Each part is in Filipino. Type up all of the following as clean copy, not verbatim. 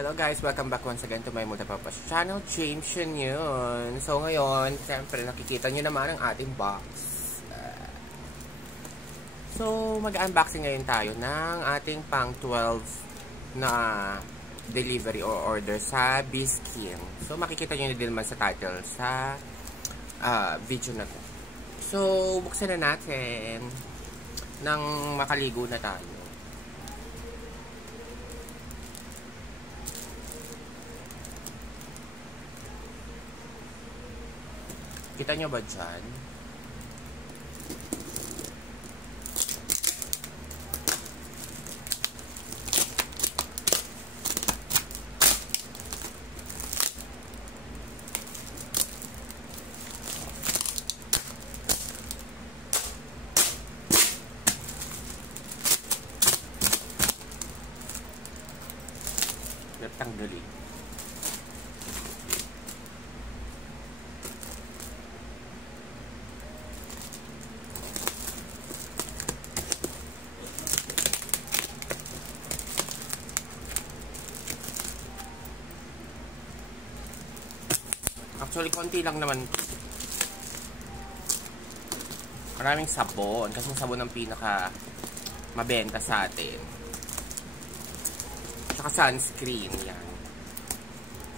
Hello guys, welcome back once again to my multipurpose channel, James Shin yun. So ngayon, siyempre nakikita nyo naman ang ating box. So mag-unboxing ngayon tayo ng ating pang 12 na delivery or order sa Biskin. So makikita nyo na din naman sa title sa video na to. So buksan na natin nang makaligo na tayo. Kita nyo ba dyan? Natanggalin. Actually, konti lang naman. Maraming sabon. Kasi sabon ang pinaka mabenta sa atin. Tsaka sunscreen. Yan.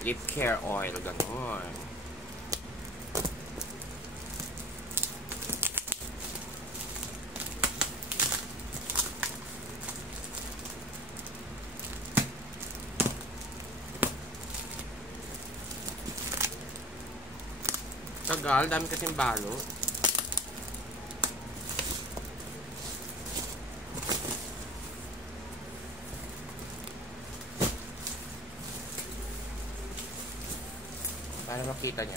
Lip care oil. Ganon. Tagal, dami kasing balot. Para makita niya.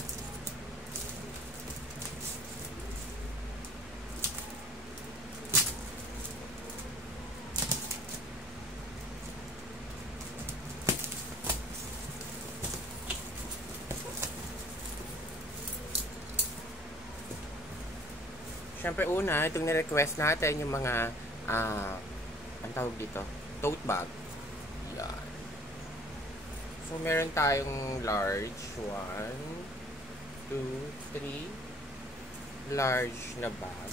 Siyempre una, itong nirequest natin yung mga ang tawag dito, tote bag. Yan. So meron tayong large, 1, 2, 3 large na bag.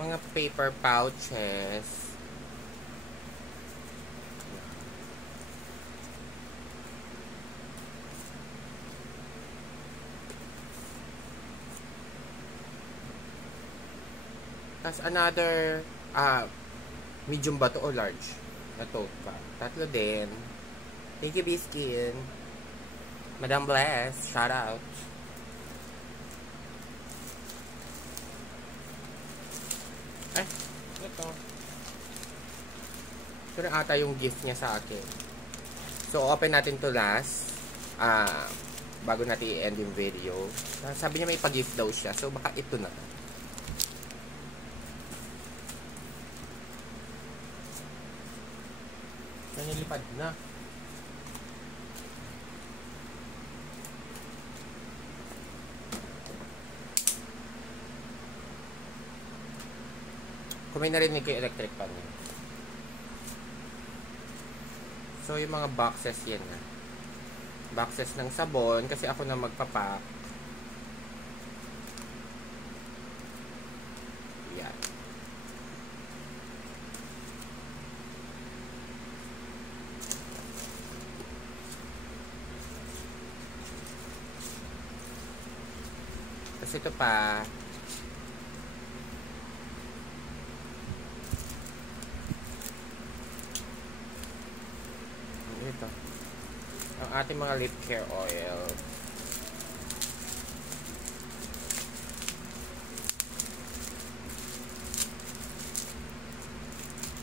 Mga paper pouches. Tapos another medium ba to o large na tote bag? Tatlo din. Thank you, Biskin. Madam Bless, shout out. Ay, ito. Ito na ata yung gift niya sa akin. So, open natin to last. Bago natin i-end yung video. Sabi niya may pag-gift daw siya. So, baka ito na. Nilipad na. Kung may narinig ko yung electric pan niya. So, yung mga boxes yan na. Boxes ng sabon kasi ako na magpapak. Yan. Tapos ito pa. Ito. Ang ating mga lip care oil.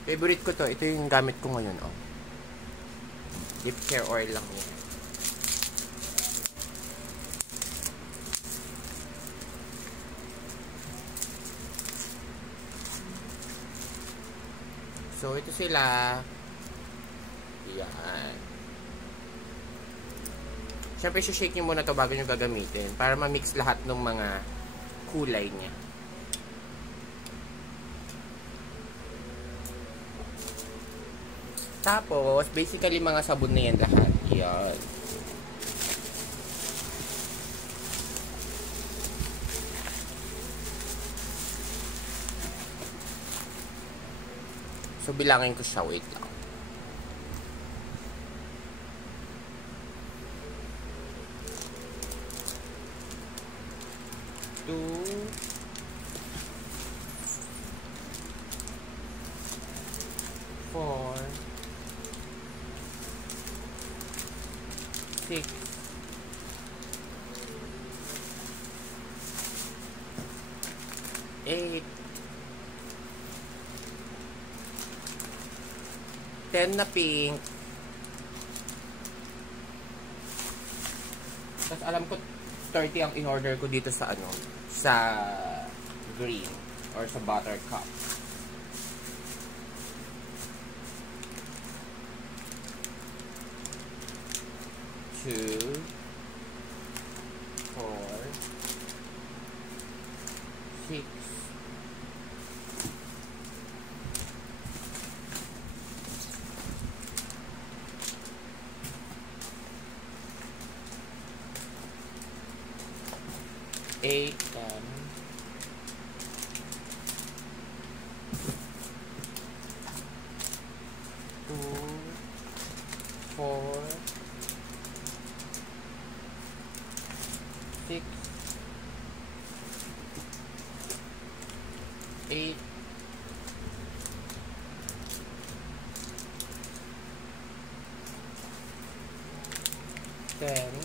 Favorite ko to. Ito yung gamit ko ngayon. Oh. Lip care oil lang yun. So, ito sila. Yan. Siyempre, shake nyo muna ito bago nyo gagamitin para ma-mix lahat ng mga kulay niya. Tapos, basically mga sabon na yan lahat. Yan. So, bilangin ko siya. Wait lang. Two. 4. 6. 8. 10 na pink. Tapos alam ko 30 ang in-order ko dito sa ano, sa green or sa buttercup. 2, 4, 6, 8, 2, 4, 6, 8, 10,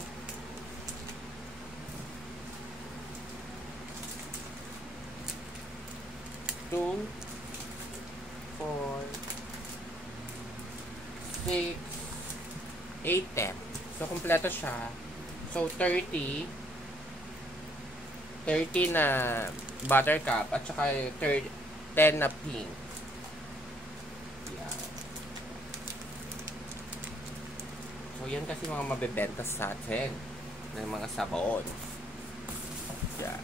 2, 4, 6, 8, 10. So, kompleto siya. So, 30 na buttercup at saka 10 na pink. Yan. So, yan kasi mga mabebenta sa atin ng mga sabon. Yan.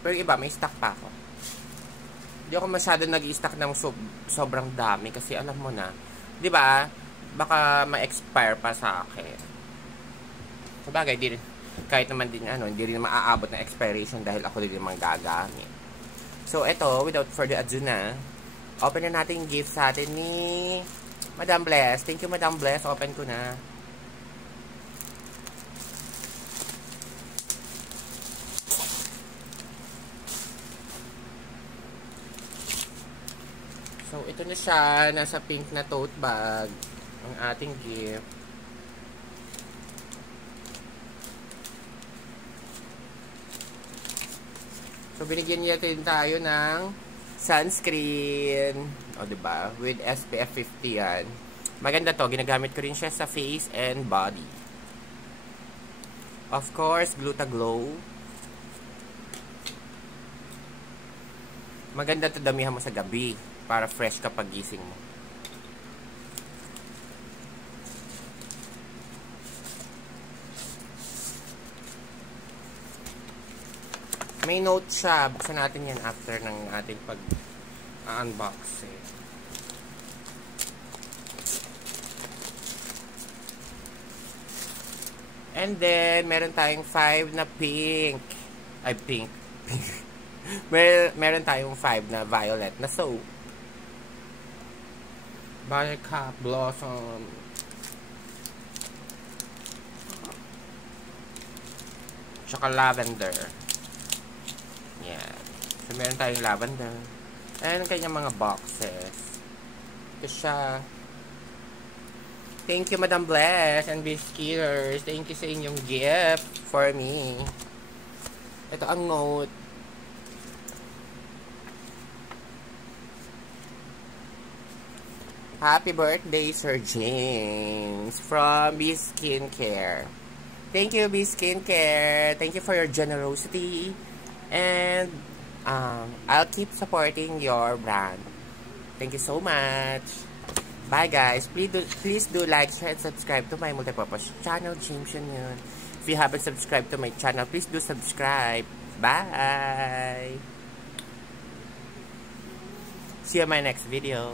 Pero iba, may stock pa ako. Hindi ako masyado nag-i-stock ng sobrang dami kasi alam mo na, di ba, baka ma-expire pa sa akin. So, bagay, kahit naman din, hindi rin maaabot ng expiration dahil ako din naman gagamit. So, eto, without further ado na, open na natin yung gift sa atin ni Madam Bless. Thank you, Madam Bless. Open ko na. So, ito na siya. Nasa pink na tote bag. Ang ating gift. So, binigyan niya din tayo ng sunscreen. O, diba? With SPF 50 yan. Maganda to. Ginagamit ko rin siya sa face and body. Of course, Glutaglow. Maganda to, damihan mo sa gabi. Para fresh kapag gising mo. May note siya. Buksan natin yan after ng ating pag-unbox. And then, meron tayong 5 na pink. Ay, pink. meron tayong 5 na violet na soap. Buttercup, Blossom. Tsaka lavender. Yan. So, meron tayong lavender. Ayan ang kanyang mga boxes. Ito siya. Thank you, Madam Bless and Biscuiters. Thank you sa inyong gift for me. Ito ang note. Happy birthday, Sir James, from B Skincare. Thank you, B Skincare. Thank you for your generosity. And I'll keep supporting your brand. Thank you so much. Bye, guys. Please do like, share, and subscribe to my multipurpose channel, James Yun. If you haven't subscribed to my channel, please do subscribe. Bye! See you in my next video.